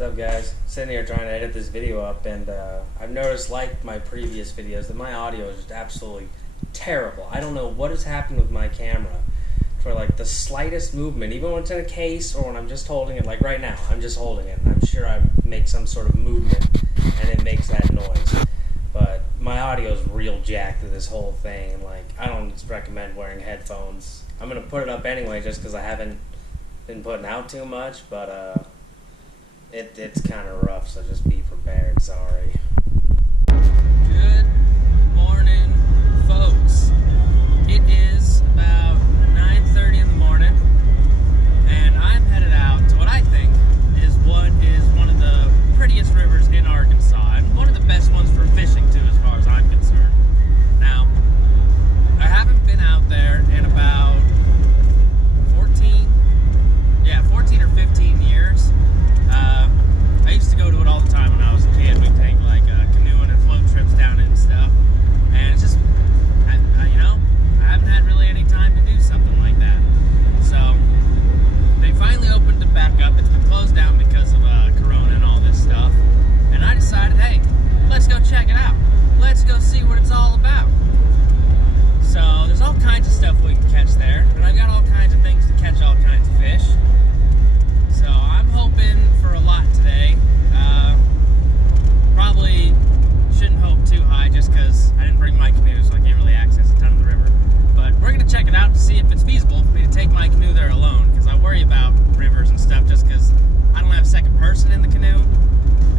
What's up, guys? Sitting here trying to edit this video up, and I've noticed, like my previous videos, that my audio is just absolutely terrible. I don't know what has happened with my camera. For like the slightest movement, even when it's in a case or when I'm just holding it, like right now, I'm just holding it, and I'm sure I make some sort of movement, and it makes that noise. But my audio is real jacked to this whole thing, and like I don't recommend wearing headphones. I'm gonna put it up anyway, just because I haven't been putting out too much, but it's kind of rough, so just be prepared. Sorry. Good morning, folks. It is about 9:30 in the morning, and I'm headed out to what I think is one of the prettiest rivers in Arkansas, and one of the best ones for fishing too, as far as I'm concerned. Now, I haven't been out there in about 14 or 15 years. I used to go to it all the time when I was a kid. We'd take like canoeing and float trips down it and stuff. And it's just, I haven't had really any time to do something like that. So they finally opened it back up. It's been closed down because of Corona and all this stuff. And I decided, hey, let's go check it out. Let's go see what it's all about. So there's all kinds of stuff we can catch there, and I've got all kinds of things to catch all kinds of fish. So I'm hoping for a lot today. Probably shouldn't hope too high just because I didn't bring my canoe, so I can't really access a ton of the river. But we're going to check it out to see if it's feasible for me to take my canoe there alone, because I worry about rivers and stuff just because I don't have a second person in the canoe,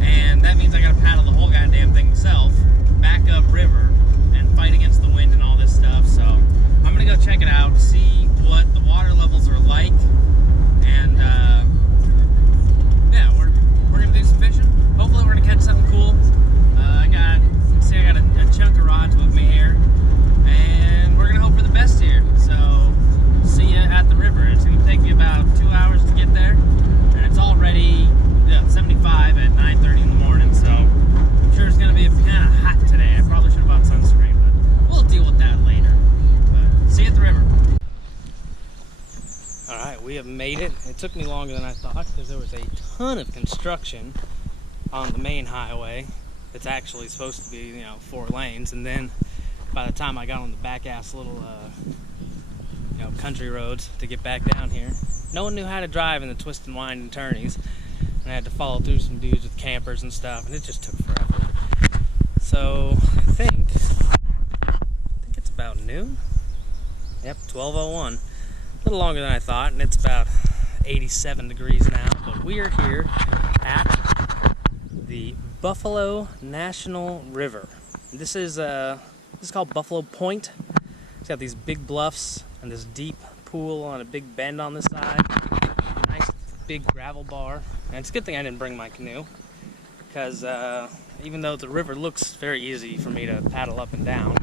and that means I got to paddle the whole goddamn thing myself back up river and fight against the wind and all this stuff. So I'm going to go check it out, see what the water levels are like, and yeah, we're gonna do some fishing. Hopefully we're gonna catch something cool. I got a chunk of rods with me here, and we're gonna hope for the best here. So see ya at the river. It's gonna take me about 2 hours to get there, and it's already 75 at 9:30 in the morning. So I'm sure it's gonna be kind of hot today. I probably should have bought sunscreen, but we'll deal with that later. But see you at the river. Alright, we have made it. It took me longer than I thought because there was a ton of construction on the main highway. It's actually supposed to be, 4 lanes, and then by the time I got on the back-ass little, country roads to get back down here, no one knew how to drive in the twist and wind and turnies, and I had to follow through some dudes with campers and stuff, and it just took forever. So, I think it's about noon? Yep, 12:01. A little longer than I thought, and it's about 87 degrees now, but we are here at the Buffalo National River. This is called Buffalo Point. It's got these big bluffs and this deep pool on a big bend on the side. Nice big gravel bar. And it's a good thing I didn't bring my canoe, because even though the river looks very easy for me to paddle up and down,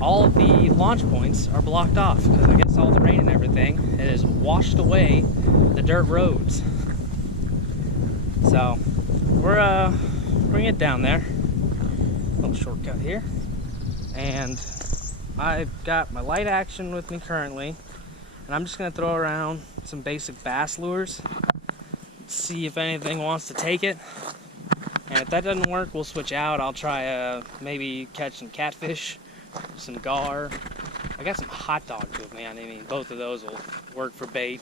all of the launch points are blocked off because against all the rain and everything, it has washed away the dirt roads. So we're gonna get down there. Little shortcut here, and I've got my light action with me currently, and I'm just gonna throw around some basic bass lures, see if anything wants to take it. And if that doesn't work, we'll switch out. I'll try maybe catch some catfish, some gar. I got some hot dogs with me. I mean, both of those will work for bait.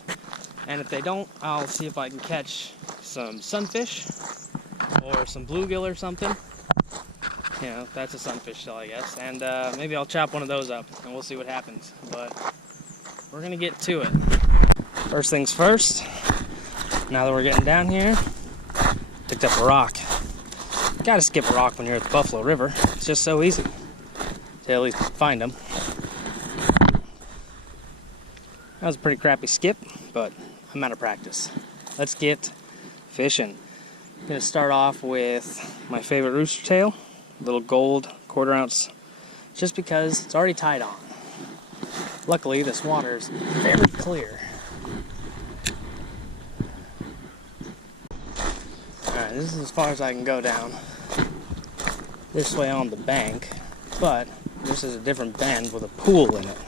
And if they don't, I'll see if I can catch some sunfish or some bluegill or something. That's a sunfish still, I guess. And maybe I'll chop one of those up, and we'll see what happens. But we're gonna get to it. First things first, now that we're getting down here, picked up a rock. Gotta skip a rock when you're at the Buffalo River. It's just so easy to at least find them. That was a pretty crappy skip, but I'm out of practice. Let's get fishing. I'm gonna start off with my favorite rooster tail, little gold 1/4 ounce, just because it's already tied on. Luckily, this water is very clear. Alright, this is as far as I can go down this way on the bank, but this is a different bend with a pool in it.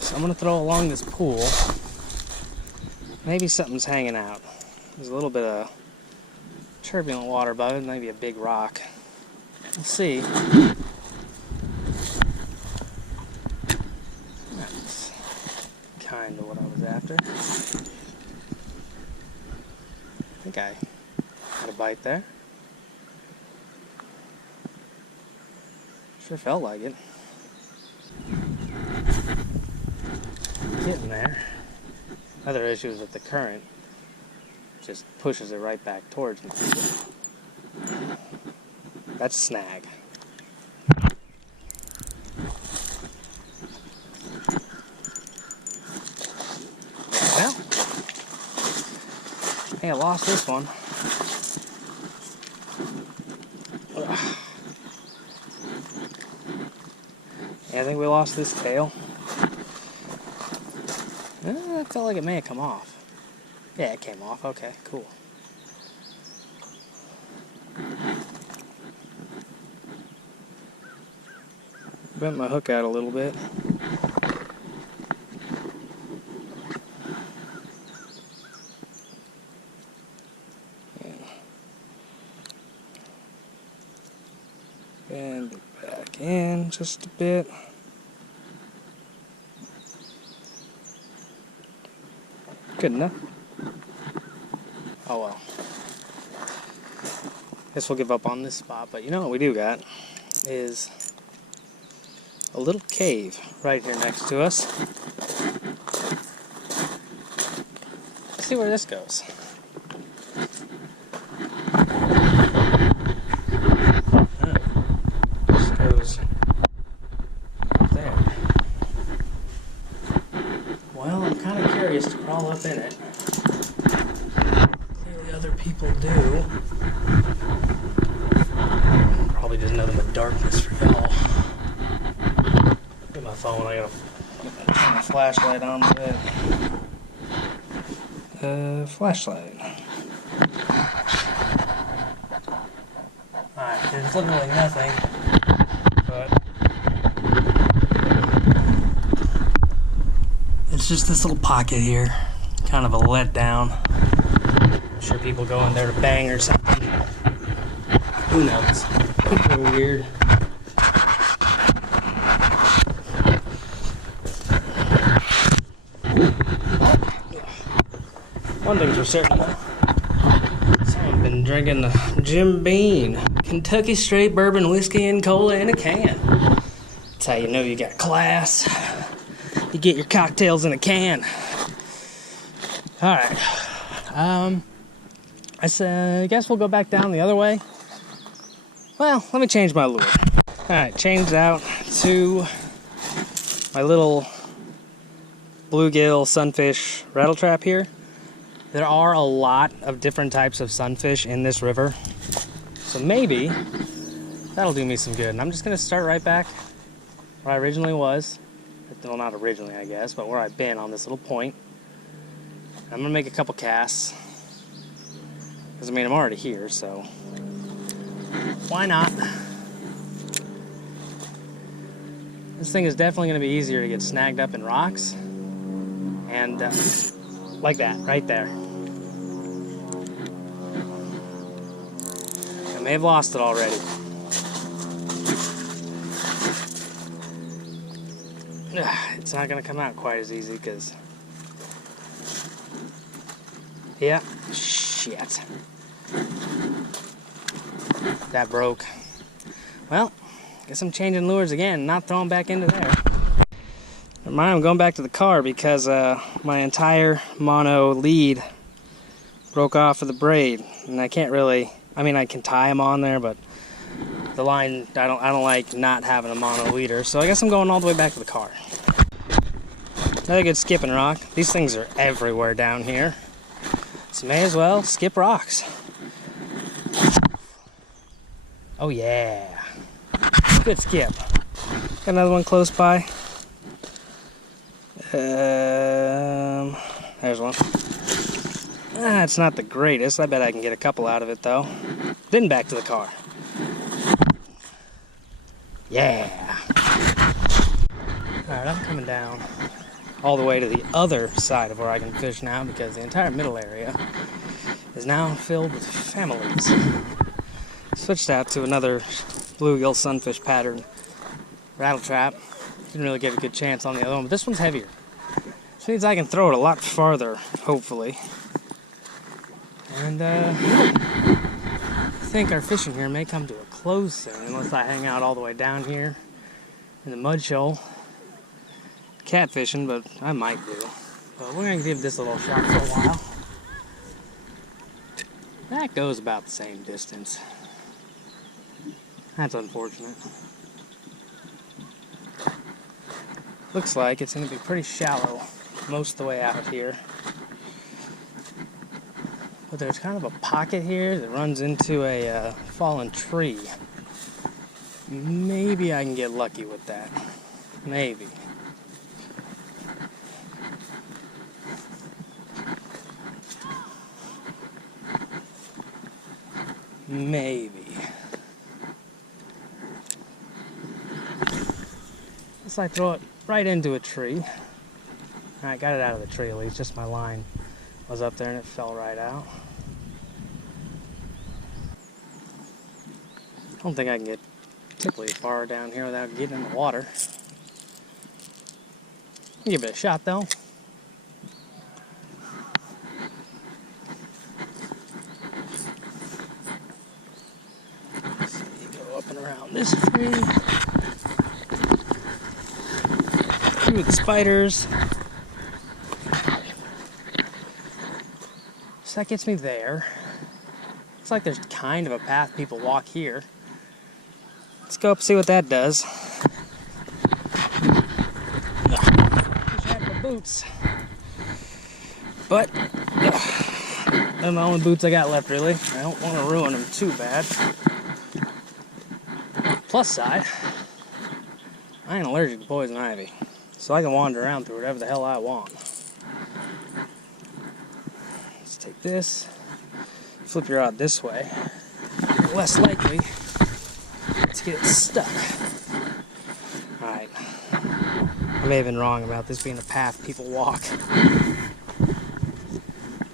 So I'm going to throw along this pool. Maybe something's hanging out. There's a little bit of turbulent water above it, maybe a big rock. We'll see. That's kind of what I was after. I think I had a bite there. Sure felt like it. Getting there. Other issue is that the current just pushes it right back towards me. That's a snag. Well, I think I lost this one. Yeah, I think we lost this tail. I felt like it may have come off. Yeah, it came off. Okay, cool. Bent my hook out a little bit. Yeah. Bend it back in just a bit. Good enough. Oh well. Guess we'll give up on this spot, but you know what we do got is a little cave right here next to us. Let's see where this goes. This goes there. Well, I'm kind of curious to crawl up in it. Clearly other people do. Probably just nothing but darkness for y'all. Get my phone, I gotta turn the flashlight on with it. Flashlight. Alright, there's literally nothing, but it's just this little pocket here. Kind of a letdown. I'm sure people go in there to bang or something. Who knows? People are weird. One thing's for certain though. Someone's been drinking the Jim Beam Kentucky straight bourbon whiskey and cola in a can. That's how you know you got class. You get your cocktails in a can. Alright. I guess we'll go back down the other way. Well, let me change my lure. Alright, changed out to my little bluegill sunfish rattle trap here. There are a lot of different types of sunfish in this river. So maybe that'll do me some good. And I'm just going to start right back where I originally was. Well, not originally, I guess, but where I've been on this little point. I'm going to make a couple casts. Because, I mean, I'm already here, so why not? This thing is definitely going to be easier to get snagged up in rocks. And like that, right there. I may have lost it already. It's not going to come out quite as easy because... Yeah, shit. That broke. Well, guess I'm changing lures again, not throwing back into there. Never mind, I'm going back to the car because my entire mono lead broke off of the braid, and I can't really. I mean, I can tie them on there, but the line I don't like not having a mono leader. So I guess I'm going all the way back to the car. Another good skipping rock. These things are everywhere down here, so may as well skip rocks. Oh yeah, good skip. Got another one close by. There's one. It's not the greatest. I bet I can get a couple out of it though. Then back to the car. Yeah. Alright, I'm coming down all the way to the other side of where I can fish now because the entire middle area is now filled with families. Switched out to another bluegill sunfish pattern rattle trap. Didn't really get a good chance on the other one, but this one's heavier. Which means I can throw it a lot farther, hopefully. And I think our fishing here may come to a close soon, unless I hang out all the way down here in the mud shoal. Catfishing, but I might do. But we're going to give this a little shot for a while. That goes about the same distance. That's unfortunate. Looks like it's going to be pretty shallow most of the way out here. But there's kind of a pocket here that runs into a fallen tree. Maybe I can get lucky with that. Maybe. Maybe. Unless I throw it right into a tree. I got it out of the tree at least, just my line was up there and it fell right out. I don't think I can get particularly far down here without getting in the water. Give it a shot though. So you go up and around this tree. Through the spiders. So that gets me there. Looks like there's kind of a path people walk here. Let's go up and see what that does. Wish I had my boots. But they're the only boots I got left, really. I don't want to ruin them too bad. Plus side, I ain't allergic to poison ivy, so I can wander around through whatever the hell I want. Let's take this, flip your rod this way. Less likely to get it stuck. Alright. I may have been wrong about this being a path people walk.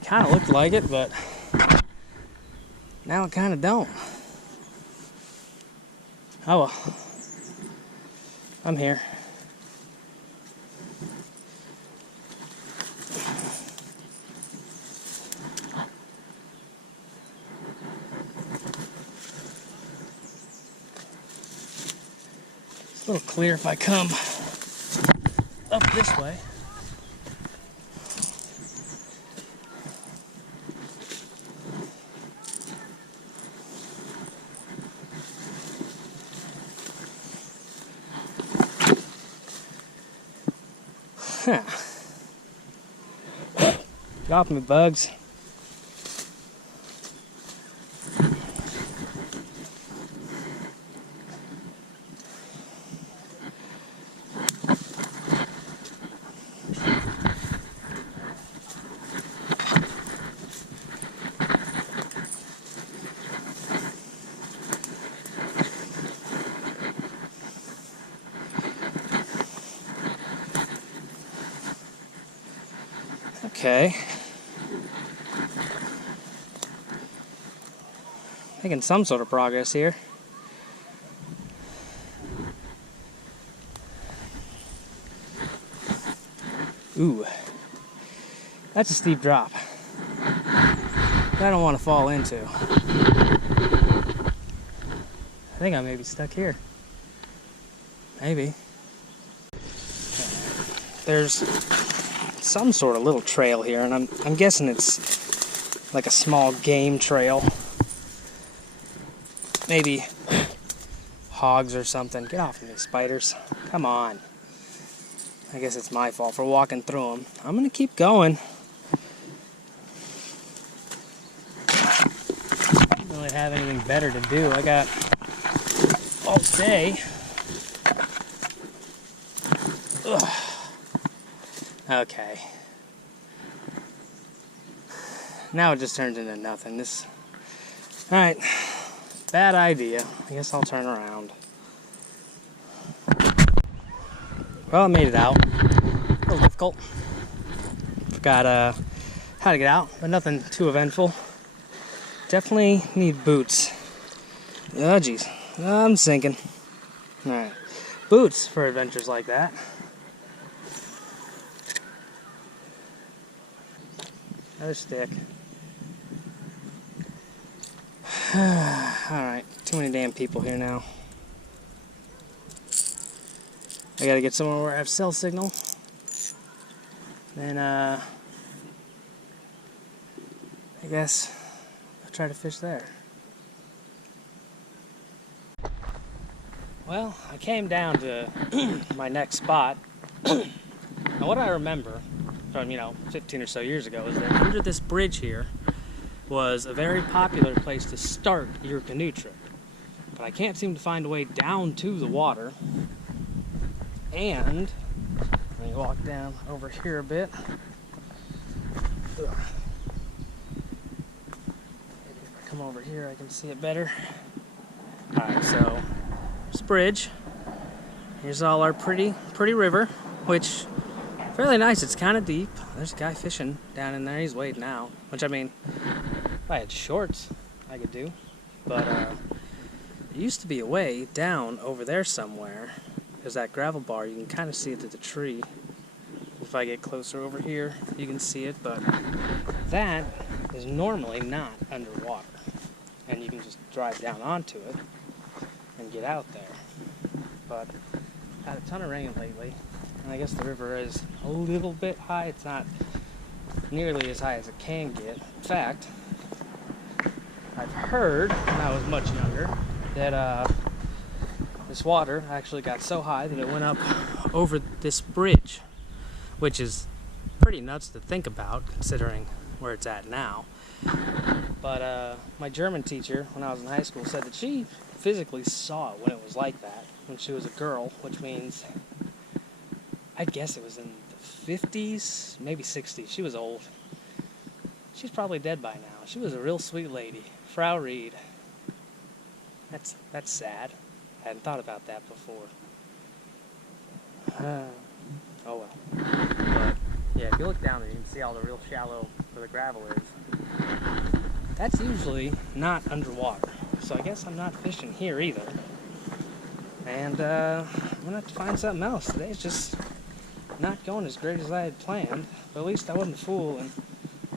Kind of looked like it, but now it kind of don't. Oh well. I'm here. It's a little clear if I come up this way. Huh. Get off me, bugs. Okay. Making some sort of progress here. Ooh. That's a steep drop. I don't want to fall into. I think I may be stuck here. Maybe. There's some sort of little trail here, and I'm guessing it's like a small game trail. Maybe hogs or something. Get off of me, spiders. Come on. I guess it's my fault for walking through them. I'm gonna keep going. Don't really have anything better to do. I got all day. Ugh. Okay. Now it just turns into nothing. Alright. Bad idea. I guess I'll turn around. Well, I made it out. A little difficult. Forgot how to get out, but nothing too eventful. definitely need boots. Oh, jeez. I'm sinking. Alright. Boots for adventures like that. Another stick. Alright. Too many damn people here now. I gotta get somewhere where I have cell signal. Then, I guess I'll try to fish there. Well, I came down to my next spot. And what I remember from, 15 or so years ago is that under this bridge here was a very popular place to start your canoe trip. But I can't seem to find a way down to the water. And let me walk down over here a bit. Maybe if I come over here I can see it better. Alright, so this bridge. Here's all our pretty river, which fairly nice. It's kind of deep. There's a guy fishing down in there. He's wading out. Which, I mean, if I had shorts, I could do. But there used to be a way down over there somewhere. There's that gravel bar. You can kind of see it through the tree. If I get closer over here, you can see it. But that is normally not underwater. And you can just drive down onto it and get out there. But had a ton of rain lately, and I guess the river is a little bit high. It's not nearly as high as it can get. In fact, I've heard when I was much younger that this water actually got so high that it went up over this bridge, which is pretty nuts to think about considering where it's at now. But my German teacher, when I was in high school, said that she physically saw it when it was like that, when she was a girl, which means, I'd guess it was in the 50s, maybe 60s. She was old. She's probably dead by now. She was a real sweet lady. Frau Reed. That's sad. I hadn't thought about that before. Oh well. But, yeah, if you look down there, you can see all the real shallow where the gravel is. That's usually not underwater. So I guess I'm not fishing here either. And I'm going to have to find something else. Today's just not going as great as I had planned. But at least I wasn't a fool and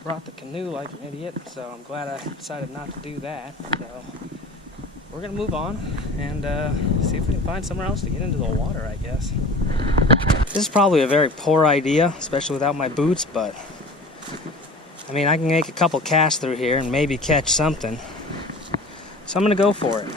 brought the canoe like an idiot. So I'm glad I decided not to do that. So we're going to move on and see if we can find somewhere else to get into the water, I guess. This is probably a very poor idea, especially without my boots, but I mean, I can make a couple casts through here and maybe catch something. So I'm going to go for it.